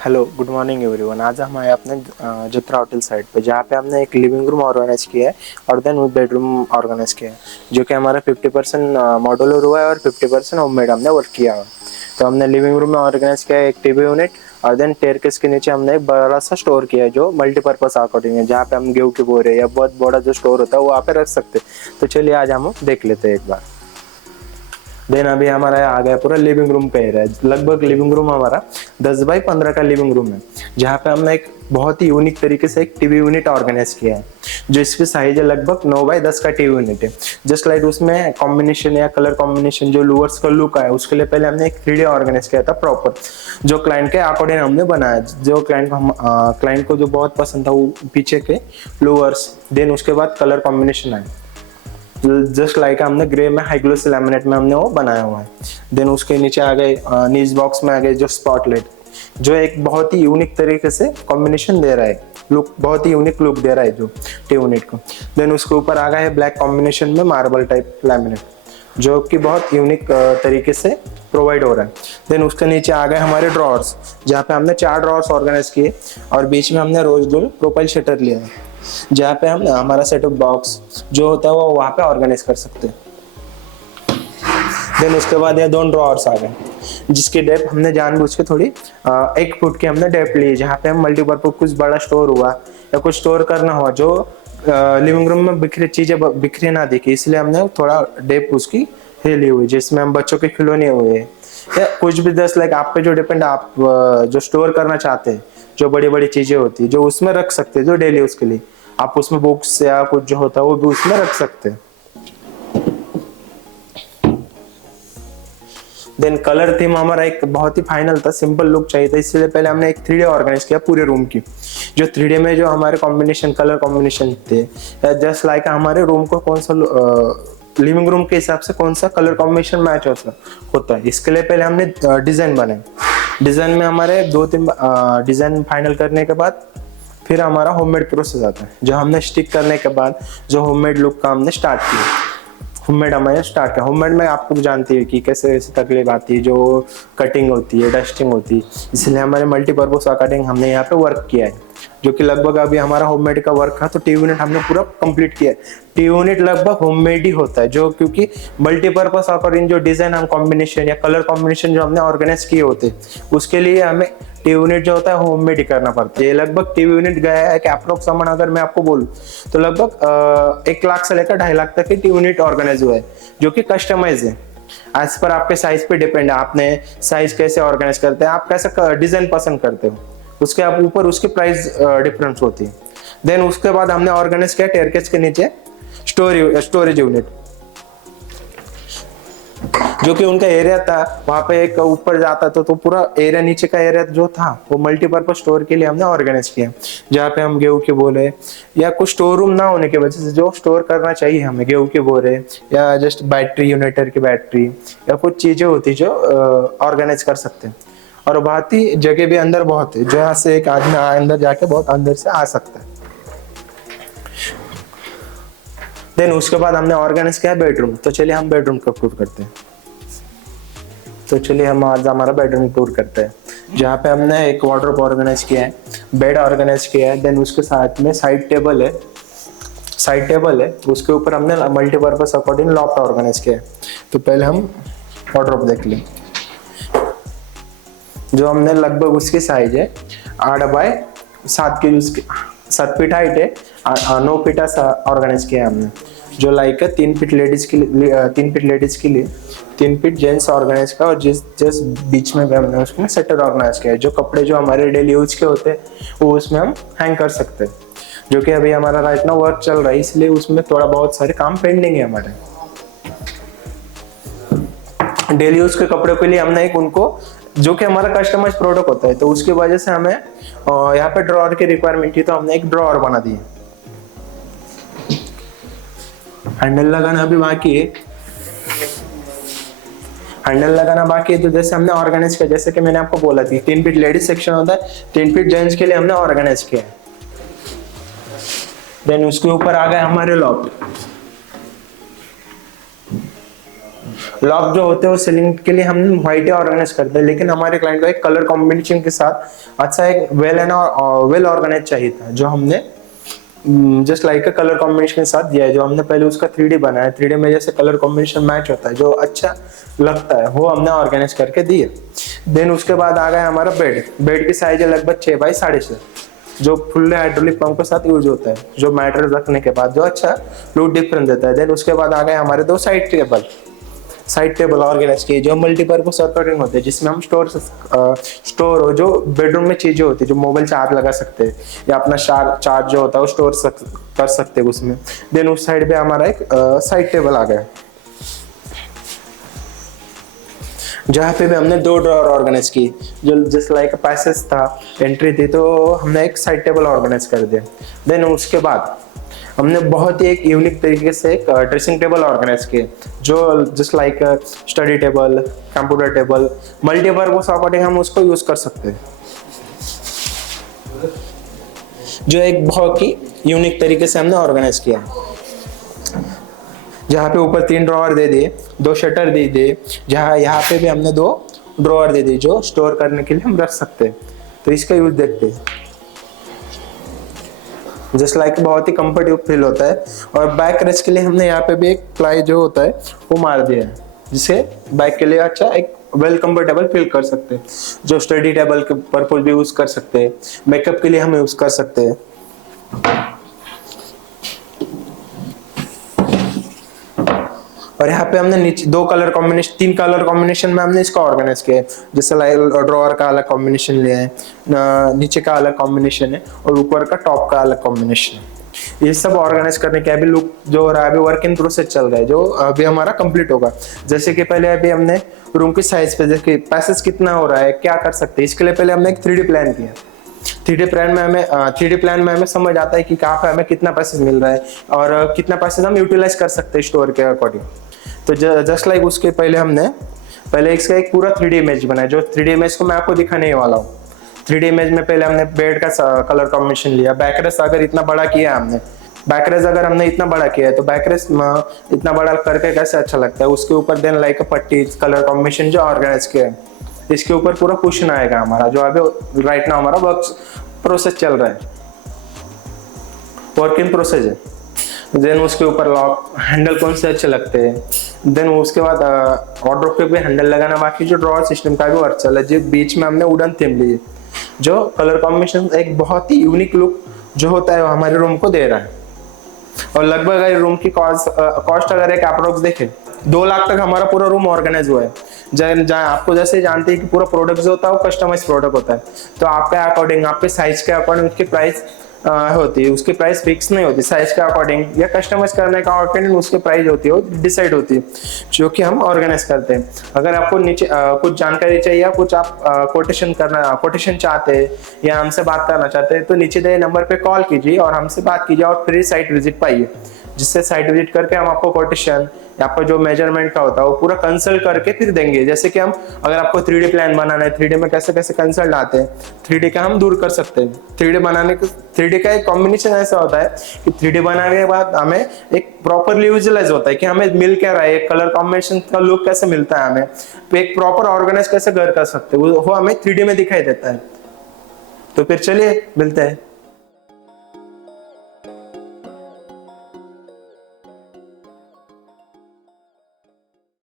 Hello, good morning everyone. आज हम आए अपने जत्रा होटल साइट पे, जहाँ पे हमने एक लिविंग रूम ऑर्गेनाइज किया है और देन विद बेडरूम ऑर्गेनाइज किया है, जो कि हमारा 50% मॉड्यूलर हुआ है और 50% होममेड हमने वर्क किया है। तो हमने लिविंग रूम में ऑर्गेनाइज किया है एक टीवी यूनिट, और देन टेयरकेस के नीचे हमने एक बड़ा सा स्टोर किया है जो मल्टीपर्पज अकॉर्डिंग है, जहाँ पे हम गेहूं के बोरे या बहुत बड़ा जो स्टोर होता है वो वहाँ पे रख सकते हैं। तो चलिए आज हम देख लेते हैं एक बार। देन अभी हमारा आ गया पूरा लिविंग रूम का एरिया। लगभग लिविंग रूम हमारा 10 बाई 15 का लिविंग रूम है, जहाँ पे हमने एक बहुत ही यूनिक तरीके से एक टीवी यूनिट ऑर्गेनाइज किया है, जो इसकी साइज है लगभग 9 बाई 10 का टीवी यूनिट है। जस्ट लाइक उसमें कॉम्बिनेशन या कलर कॉम्बिनेशन जो लूवर्स का लुक आया, उसके लिए पहले हमने एक 3D ऑर्गेनाइज किया था प्रॉपर, जो क्लाइंट के अकॉर्डिंग हमने बनाया, जो क्लाइंट को जो बहुत पसंद था वो पीछे के लूवर्स। देन उसके बाद कलर कॉम्बिनेशन आया, जस्ट लाइक हमने ग्रे में हाई ग्लोसी लैमिनेट में हमने वो बनाया हुआ है। देन उसके नीचे आ गए नीच बॉक्स में आ गए जो स्पॉटलाइट, जो एक बहुत ही यूनिक तरीके से कॉम्बिनेशन दे रहा है, लुक बहुत ही यूनिक लुक दे रहा है जो टी यूनिट को। देन उसके ऊपर आ गया है ब्लैक कॉम्बिनेशन में मार्बल टाइप लैमिनेट, जो कि बहुत यूनिक तरीके से प्रोवाइड हो रहा है। देन उसके नीचे आ गए हमारे ड्रॉर्स, जहाँ पे हमने 4 ड्रॉर्स ऑर्गेनाइज किए और बीच में हमने रोज गोल्ड प्रोफाइल शटर लिया है, जहाँ पे हम हमारा सेट ऑफ बॉक्स जो होता है वो वहाँ पे ऑर्गेनाइज कर सकते हैं। देन उसके बाद ये 2 ड्रॉर्स आ गए, जिसकी डेप हमने जानबूझ के थोड़ी 1 फुट की हमने डेप ली, जहाँ पे हम मल्टीपर्पज कुछ बड़ा स्टोर हुआ या कुछ स्टोर करना हुआ जो लिविंग रूम में बिखरी चीजें बिखरी ना दिखे, इसलिए हमने थोड़ा डेप उसकी ली हुई, जिसमें हम बच्चों के खिलौने हुए या कुछ भी जस्ट लाइक आप पे जो डिपेंड, आप जो स्टोर करना चाहते हैं, जो बड़ी बड़ी चीजें होती है जो उसमें रख सकते हैं, जो डेली उसके लिए आप उसमें बुक्स या कुछ जो होता है वो भी उसमें रख सकते हैं। देन कलर थीम हमारा एक बहुत ही फाइनल था, सिंपल लुक चाहिए था, इसलिए पहले हमने एक 3D ऑर्गेनाइज किया पूरे रूम की, जो 3D में जो हमारे कॉम्बिनेशन कलर कॉम्बिनेशन थे, जस्ट लाइक हमारे रूम को कौन सा लिविंग रूम के हिसाब से कौन सा कलर कॉम्बिनेशन मैच होता है, इसके लिए पहले हमने डिजाइन बनाए। डिजाइन में हमारे 2-3 डिजाइन फाइनल करने के बाद फिर हमारा होममेड प्रोसेस आता है, जो हमने स्टिक करने के बाद जो होममेड लुक का हमने स्टार्ट किया। होममेड हमारे स्टार्ट किया, होममेड में आपको जानती है कि कैसे कैसे तकलीफ आती है, जो कटिंग होती है, डस्टिंग होती है, इसलिए हमारे मल्टीपर्पज अकॉर्डिंग हमने यहाँ पे वर्क किया है, जो कि लगभग अभी हमारा होममेड का वर्क था। तो टी यूनिट हमने पूरा कंप्लीट किया है। टी यूनिट लगभग होममेड ही होता है, जो क्योंकि मल्टीपर्पज अकॉर्डिंग जो डिजाइन हम कॉम्बिनेशन या कलर कॉम्बिनेशन जो हमने ऑर्गेनाइज किए होते, उसके लिए हमें टी यूनिट जो होता है होममेड ही करना पड़ता है। ये लगभग टी यूनिट गया है कि अप्रोक्स अमाउंट अगर मैं आपको बोलूँ तो लगभग 1 लाख से लेकर 2.5 लाख तक की टी यूनिट ऑर्गेनाइज हुआ है, जो कि कस्टमाइज है। एज पर आपके साइज पे डिपेंड है, आपने साइज कैसे ऑर्गेनाइज करते हैं, आप कैसा डिजाइन पसंद करते हो, उसके आप ऊपर उसकी प्राइस डिफरेंस होती है। देन उसके बाद हमने ऑर्गेनाइज किया टेयरकेस के नीचे स्टोरेज यूनिट, जो कि उनका एरिया था वहां पे एक ऊपर जाता था, तो पूरा एरिया नीचे का एरिया जो था वो मल्टीपर्पज स्टोर के लिए हमने ऑर्गेनाइज किया, जहाँ पे हम गेहूं के बोरे या कुछ स्टोर रूम ना होने की वजह से जो स्टोर करना चाहिए हमें गेहूं के बोरे या जस्ट बैटरी यूनाइटर की बैटरी या कुछ चीजें होती जो ऑर्गेनाइज कर सकते हैं। और बहुत ही जगह भी अंदर बहुत है, जहाँ से एक आदमी अंदर जाके बहुत अंदर से आ सकता है। देन उसके बाद हमने ऑर्गेनाइज किया बेडरूम, तो चलिए हम बेडरूम का टूर करते हैं। तो चलिए हम आज हमारा बेडरूम टूर करते हैं, जहाँ पे हमने एक वार्डरोब ऑर्गेनाइज किया है, बेड ऑर्गेनाइज किया है, देन उसके साथ में साइड टेबल है, उसके ऊपर हमने मल्टीपर्पज अकॉर्डिंग लॉफ्ट ऑर्गेनाइज किया है। तो पहले हम वार्डरोब देख लें, जो हमने लगभग उसकी साइज है 8 बाई 7 की, उसकी 7 फीट हाइट है, 9 फीट ऑर्गेनाइज किया है हमने, जो लाइक है 3 फीट लेडीज के लिए, 3 फीट लेडीज के लिए, 3 फीट जेंट्स ऑर्गेनाइज का, और जिस बीच में भी हमने उसमें सेटर ऑर्गेनाइज किया है, जो कपड़े जो हमारे डेली यूज के होते हैं वो उसमें हम हैंग कर सकते हैं, जो कि अभी हमारा राइट नाउ वर्क चल रहा है, इसलिए उसमें थोड़ा बहुत सारे काम पेंडिंग है हमारे। डेली यूज के कपड़े के लिए हमने एक उनको, जो कि हमारा कस्टमाइज प्रोडक्ट होता है, तो उसकी वजह से हमें यहाँ पे ड्रॉअर की रिक्वायरमेंट थी, तो हमने एक ड्रॉअर बना दिया। हैंडल लगाना अभी बाकी है, तो जैसे हमने ऑर्गेनाइज किया, जैसे कि मैंने आपको बोला थी 3 फीट लेडीज सेक्शन होता है, 3 फीट जेंट्स के लिए हमने ऑर्गेनाइज किया। देन उसके ऊपर आ गए हमारे लॉफ्ट, लॉक जो होते हैं वो सीलिंग के लिए हम व्हाइट ही ऑर्गेनाइज करते हैं, लेकिन हमारे क्लाइंट को एक कलर कॉम्बिनेशन के साथ अच्छा एक वेल ऑर्गेनाइज चाहिए था, जो हमने जस्ट लाइक अ कलर कॉम्बिनेशन के साथ दिया है। जो हमने पहले उसका 3D बनाया, 3D में जैसे कलर कॉम्बिनेशन मैच होता है, जो अच्छा लगता है, वो हमने ऑर्गेनाइज करके दिए। देन उसके बाद आ गया हमारा बेड। बेड की साइज है लगभग 6 बाई 6.5, जो फुल हाइड्रोलिक पंप के साथ यूज होता है, जो मैटर रखने के बाद जो अच्छा लुक डिफरेंस देता है। देन उसके बाद आ गए हमारे 2 साइड टेबल ऑर्गेनाइज किए, जो मल्टीपर्पज सर्किटिंग होते हैं, जिसमें हम स्टोर हो जो बेडरूम में चीजें होती है, जो मोबाइल चार्ज लगा सकते हैं या अपना चार्ज जो होता है वो स्टोर कर सकते हैं उसमें। देन उस साइड पे हमारा एक साइड टेबल आ गया, जहाँ पे भी हमने 2 ड्रॉअर ऑर्गेनाइज की, जो जस्ट लाइक पैसेज था, एंट्री थी, तो हमने एक साइड टेबल ऑर्गेनाइज कर दिया। देन उसके बाद हमने बहुत ही एक यूनिक तरीके से एक ड्रेसिंग टेबल ऑर्गेनाइज किए, जो just like study table, computer table, multipurpose according हम उसको यूज कर सकते हैं, जो एक बहुत ही यूनिक तरीके से हमने ऑर्गेनाइज किया। जहाँ पे ऊपर 3 ड्रॉअर दे दिए, 2 शटर दे दिए, जहाँ यहाँ पे भी हमने 2 ड्रॉअर दे दिए, जो स्टोर करने के लिए हम रख सकते हैं। तो इसका यूज देखते हैं, जस्ट लाइक बहुत ही कंफर्टेबल फील होता है। और बैक रेस्ट के लिए हमने यहाँ पे भी एक प्लाई जो होता है वो मार दिया है, जिससे बैक के लिए अच्छा एक वेल कंफर्टेबल फील कर सकते हैं, जो स्टडी टेबल के पर्पज भी यूज कर सकते हैं, मेकअप के लिए हम यूज कर सकते हैं। और यहाँ पे हमने नीचे 3 कलर कॉम्बिनेशन में हमने इसको ऑर्गेनाइज किया है, जैसे ड्रॉअर का अलग कॉम्बिनेशन लिया है, नीचे का अलग कॉम्बिनेशन है, और ऊपर का टॉप का अलग कॉम्बिनेशन है। ये सब ऑर्गेनाइज करने के अभी लुक जो हो रहा है, अभी वर्क इन प्रोसेस चल रहा है, जो अभी हमारा कंप्लीट होगा। जैसे कि पहले अभी हमने रूम की साइज पे देखिए पैसेज कितना हो रहा है, क्या कर सकते हैं, इसके लिए पहले हमने एक 3D प्लान किया। 3D प्लान में हमें समझ आता है कि कहाँ पे हमें कितना पैसेज मिल रहा है और कितना पैसेज हम यूटिलाइज कर सकते हैं स्टोर के अकॉर्डिंग। तो जस्ट लाइक उसके पहले इसका एक पूरा 3D इमेज बनाया, जो 3D इमेज को मैं आपको दिखाने ही वाला हूँ। 3D इमेज में पहले हमने बेड का कलर कॉम्बिनेशन लिया, बैकरेस्ट अगर इतना बड़ा किया हमने, बैकरेस्ट अगर हमने इतना बड़ा किया है, तो बैकरेस्ट इतना बड़ा करके कैसे अच्छा लगता है, उसके ऊपर देन लाइक पट्टी कलर कॉम्बिनेशन जो ऑर्गेनाइज किया है, इसके ऊपर पूरा कुशन आएगा हमारा, जो अभी राइट नाउ हमारा वर्क प्रोसेस चल रहा है, वर्क इन प्रोसेस है। देन उसके ऊपर लॉक हैंडल कौन से अच्छे लगते हैं। देन उसके बाद वार्डरोब पे भी हैंडल लगाना, बाकी जो ड्रॉअर सिस्टम का भी वर्क चल रहा है, जो बीच में हमने वुडन थीम ली है, जो कलर कॉम्बिनेशन एक बहुत ही यूनिक लुक जो होता है वो हमारे रूम को दे रहा है। और लगभग अगर रूम की कॉस्ट अगर एक अप्रोक्स देखें 2 लाख तक हमारा पूरा रूम ऑर्गेनाइज हुआ है। जहाँ आपको जैसे जानते हैं कि पूरा प्रोडक्ट जो होता है वो कस्टमाइज प्रोडक्ट होता है, तो आपके अकॉर्डिंग, आपके साइज के अकॉर्डिंग उसकी प्राइस होती है, उसकी प्राइस फिक्स नहीं होती, साइज के अकॉर्डिंग या कस्टमाइज करने का अकॉर्डिंग उसकी प्राइस होती है, वो डिसाइड होती है, जो कि हम ऑर्गेनाइज करते हैं। अगर आपको नीचे कुछ जानकारी चाहिए या कुछ आप कोटेशन चाहते हैं या हमसे बात करना चाहते हैं, तो नीचे दिए नंबर पे कॉल कीजिए और हमसे बात कीजिए और फ्री साइट विजिट पाइए, जिससे साइट विजिट करके हम आपको कोटेशन या आपका जो मेजरमेंट का होता है वो पूरा कंसल्ट करके फिर देंगे। जैसे कि हम अगर आपको 3D प्लान बनाना है, 3D में कैसे कैसे कंसल्ट आते हैं, 3D का हम दूर कर सकते हैं। 3D का एक कॉम्बिनेशन ऐसा होता है कि 3D बनाने के बाद हमें एक प्रॉपरली यूटिलाइज होता है कि हमें मिल क्या रहा है, कलर कॉम्बिनेशन का लुक कैसे मिलता है, हमें तो एक प्रॉपर ऑर्गेनाइज कैसे घर कर सकते हैं, वो हमें 3D में दिखाई देता है। तो फिर चलिए मिलते हैं।